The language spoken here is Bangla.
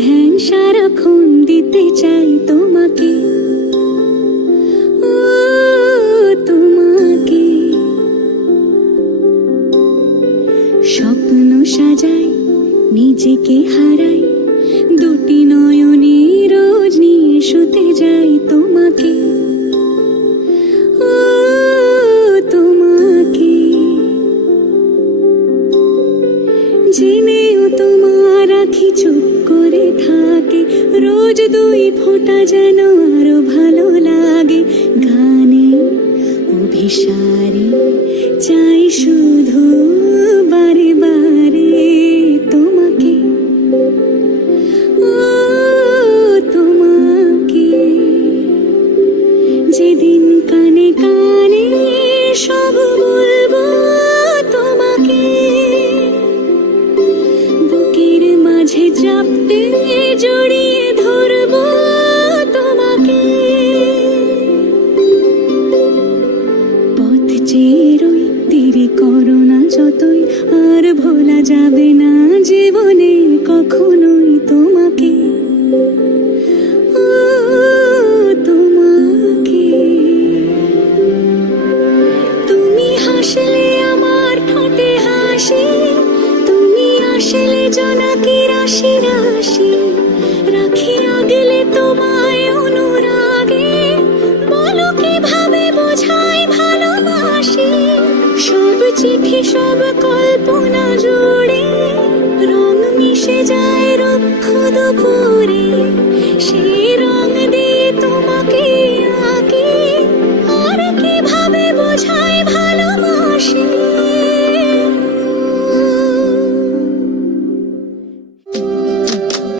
ধ্যান সারাক্ষণ দিতে চাই তোমাকে, ও তোমাকে। স্বপ্ন সাজাই, নিজেকে হারাই, দুটি নয়নে রোজ নিয়ে শুতে যাই তোমাকে, ও তোমাকে। জেনেও তোমার আঁখি চুপ করে থাকে, রোজ দুই ফোঁটা যেন আরো ভালো লাগে। গানে অভিসারে চাই শুধু বারে বারে তোমাকে, ও তোমাকে। যেদিন কানে কানে সব বলবো তোমাকে, বুকের মাঝে চাপতে জড়িয়ে ধরবো তোমাকে। পথ চেয়ে রই, দেরি করো না যতই, আর ভোলা যাবে না জীবনে কখনোই তোমাকে, ও তোমাকে। তুমি হাসলে আমার ঠোঁটে হাসি, তুমি আসলে জোনাকি রাশি রাশি।